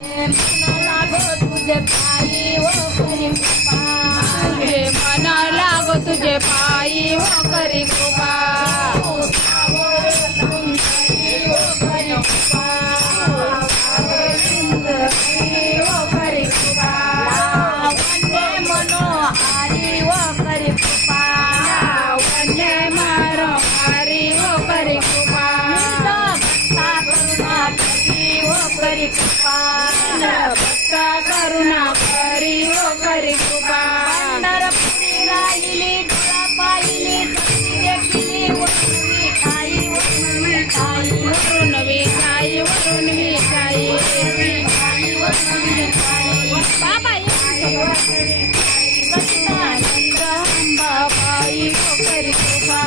I'm not going to करी कृपा करुणा करी हो करी कृपा नरपती राहिली डोळा पाहिली सती देखिली वरून विठाई वरून बाबा हो करी कृपा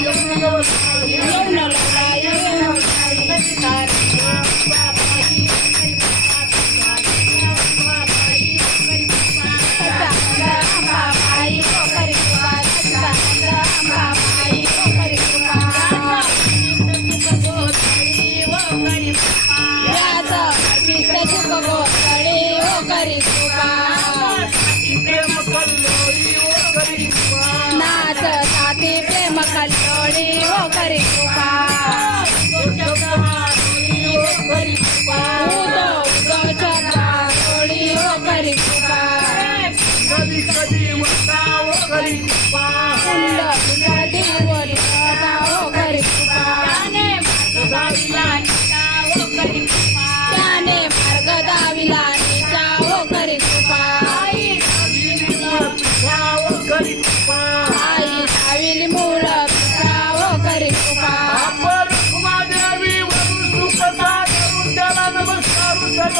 Yo no lo traigo. Bari Papa.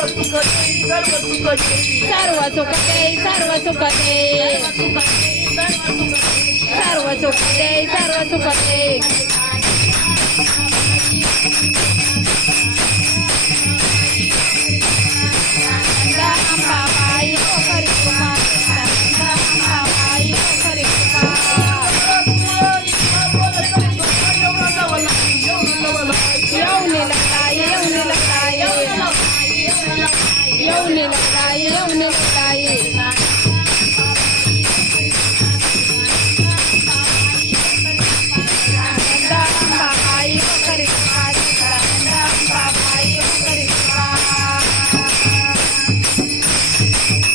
સુખ સર્વ સુખ દે સર્વ સુખ દે સર્વ સુખ દે સર્વ સુખ Yo, nigga, yo, nigga,